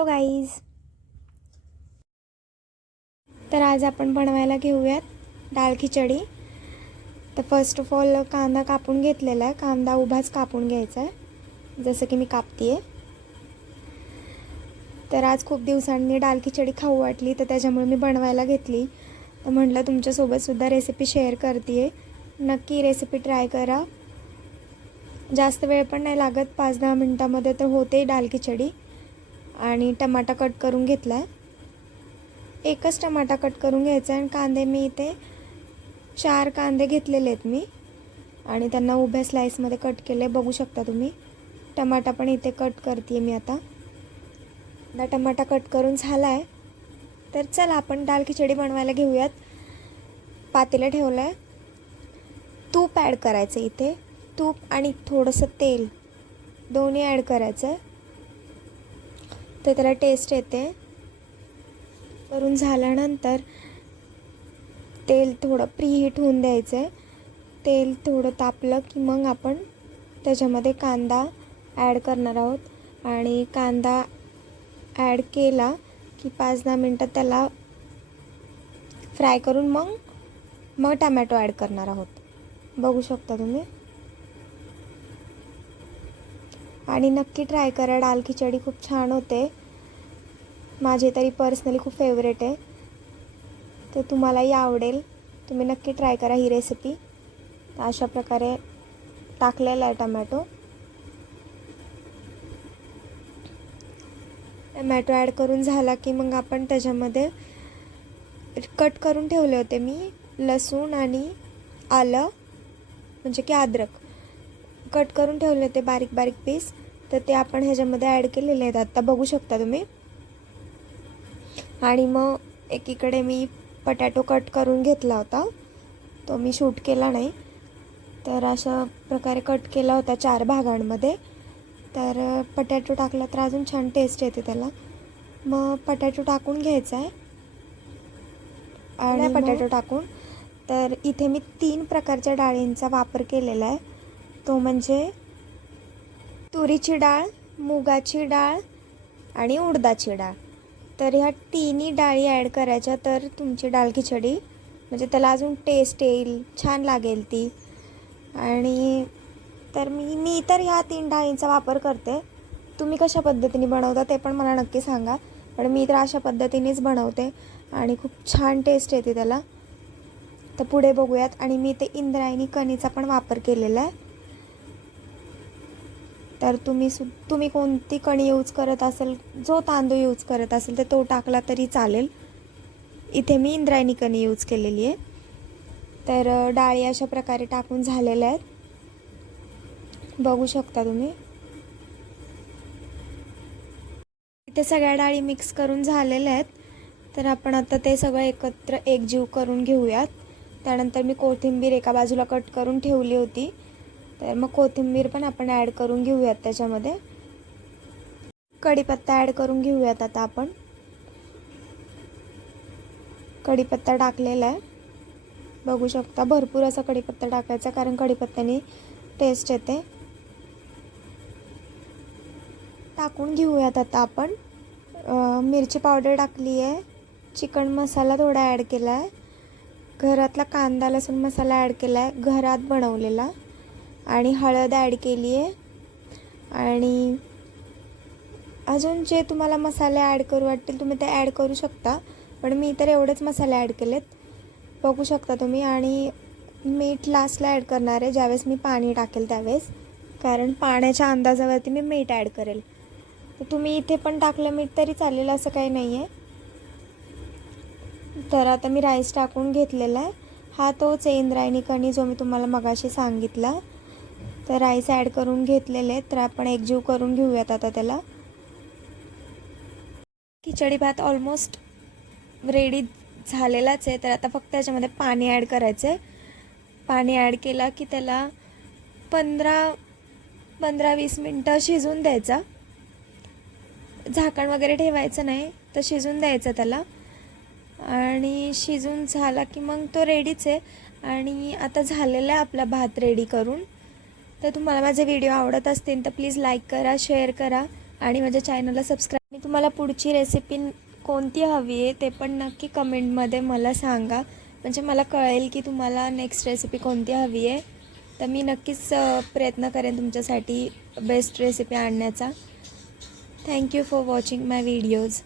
Hello guys. तर आज आपण बनवायला घेऊयात डाळ खिचडी. तर फर्स्ट ऑफ ऑल कांदा कापून घेतलेला आहे. कांदा उभाच कापून घ्यायचा आहे. जसं की मी कापते तर आज खूप दिवसांनी डाळ खिचडी खाऊ वाटली तर त्याच्यामुळे मी बनवायला घेतली. तर म्हटलं तुमच्यासोबतसुद्धा रेसिपी शेअर करते नक्की रेसिपी ट्राय करा. जास्त वेळ पण नाही लागत. पाच दहा मिनटामध्ये तर होते डाळ खिचडी. आणि टमाटा कट करून घेतला आहे एकच टमाटा कट करून घ्यायचा आहे आणि कांदे मी इथे चार कांदे घेतलेले आहेत मी. आणि त्यांना उभ्या स्लाईसमध्ये कट केले बघू शकता तुम्ही. टमाटा पण इथे कट करते मी आता. आता टमाटा कट करून झाला आहे तर चला आपण दाल खिचडी बनवायला घेऊयात. पातेलं ठेवलं आहे तूप ॲड करायचं इथे. तूप आणि थोडंसं तेल. दोन्ही ॲड करायचं आहे तर त्याला टेस्ट येते. करून झाल्यानंतर तेल थोडं प्रीहीट होऊन द्यायचं आहे तेल थोडं तापलं की मग आपण त्याच्यामध्ये कांदा ॲड करणार आहोत. आणि कांदा ॲड केला की पाच दहा मिनटं त्याला फ्राय करून मग मग टमॅटो ॲड करणार आहोत. बघू शकता तुम्ही. आणि नक्की ट्राय करा. डाल खिचडी खूप छान होते. माझे तरी पर्सनली खूप फेवरेट आहे. तर तुम्हालाही आवडेल. तुम्ही नक्की ट्राय करा ही रेसिपी अशा प्रकारे टाकलेला आहे टमॅटो. टमॅटो ॲड करून झाला की मग आपण त्याच्यामध्ये कट करून ठेवले होते मी लसूण आणि आलं म्हणजे की अद्रक. कट करून ठेवले होते बारीक बारीक पीस तर ते आपण ह्याच्यामध्ये ॲड केलेले आहेत. आत्ता बघू शकता तुम्ही. आणि मग एकीकडे मी पटॅटो कट करून घेतला होता. तो मी शूट केला नाही. तर अशा प्रकारे कट केला होता चार भागांमध्ये. तर पटॅटो टाकला तर अजून छान टेस्ट येते त्याला. मग पटॅटो टाकून घ्यायचा आहे. आणि पटॅटो टाकून. तर इथे मी तीन प्रकारच्या डाळींचा वापर केलेला आहे. तो म्हणजे तुरीची डाळ मुगाची डाळ आणि उडदाची डाळ. तर ह्या तिन्ही डाळी ॲड करायच्या तर तुमची डाळ खिचडी. म्हणजे त्याला अजून टेस्ट येईल छान लागेल ती. आणि तर मी मी तर ह्या तीन डाळींचा वापर करते. तुम्ही कशा पद्धतीने बनवता ते पण मला नक्की सांगा. पण मी तर अशा पद्धतीनेच बनवते आणि खूप छान टेस्ट येते त्याला. तर पुढे बघूयात. आणि मी ते इंद्रायणी कणीचा पण वापर केलेला आहे. तर तुम्ही सु तुम्ही कोणती कणी यूज करत असेल जो तांदूळ यूज करत असेल तर तो टाकला तरी चालेल. इथे मी इंद्रायणी कणी यूज केलेली आहे. तर डाळी अशा प्रकारे टाकून झालेल्या आहेत. बघू शकता तुम्ही. इथे सगळ्या डाळी मिक्स करून झालेल्या आहेत. तर आपण आता ते सगळं एकत्र एकजीव करून घेऊयात. त्यानंतर मी कोथिंबीर एका बाजूला कट करून ठेवली होती. तर मग कोथिंबीर पण आपण ॲड करून घेऊयात त्याच्यामध्ये. कढीपत्ता ॲड करून घेऊयात आता आपण. कढीपत्ता टाकलेला आहे. बघू शकता भरपूर असा कढीपत्ता टाकायचा कारण कढीपत्त्याने टेस्ट येते. टाकून घेऊयात आता आपण. मिरची पावडर टाकली आहे. चिकन मसाला थोडा ॲड केला आहे. घरातला कांदा लसूण मसाला ॲड केला आहे. घरात बनवलेला. आणि हळद ॲड केली आहे. आणि अजून जे तुम्हाला मसाले ॲड करू वाटतील तुम्ही ते ॲड करू शकता. पण मी तर एवढेच मसाले ॲड केलेत. बघू शकता तुम्ही. आणि मीठ लास्टला ॲड करणार आहे. ज्यावेळेस मी पाणी टाकेल त्यावेळेस. कारण पाण्याच्या अंदाजावरती मी मीठ ॲड करेल. तर तुम्ही इथे पण टाकलं मीठ तरी चालेल असं काही नाही आहे. तर आता मी राईस टाकून घेतलेला आहे. हा तोच इंद्रायणी कणी जो मी तुम्हाला मगाशी सांगितला. तर राईस ॲड करून घेतलेले आहेत. तर आपण एकजीव करून घेऊयात आता त्याला. खिचडी भात ऑलमोस्ट रेडी झालेलाच आहे. तर आता फक्त त्याच्यामध्ये पाणी ॲड करायचं आहे पाणी ॲड केला की त्याला पंधरा पंधरा वीस मिनटं शिजून द्यायचा. झाकण वगैरे ठेवायचं नाही तर शिजून द्यायचं त्याला. आणि शिजून झाला की मग तो रेडीच आहे. आणि आता झालेला आहे आपला भात रेडी करून. तर तुम्हाला माझे व्हिडिओ आवडत असतील तर प्लीज लाईक करा शेअर करा आणि माझ्या चॅनलला सबस्क्राईब तुम्हाला पुढची रेसिपी कोणती हवी आहे ते पण नक्की कमेंटमध्ये मला सांगा. म्हणजे मला कळेल की तुम्हाला नेक्स्ट रेसिपी कोणती हवी आहे. तर मी नक्कीच प्रयत्न करेन तुमच्यासाठी बेस्ट रेसिपी आणण्याचा. Thank you for watching my videos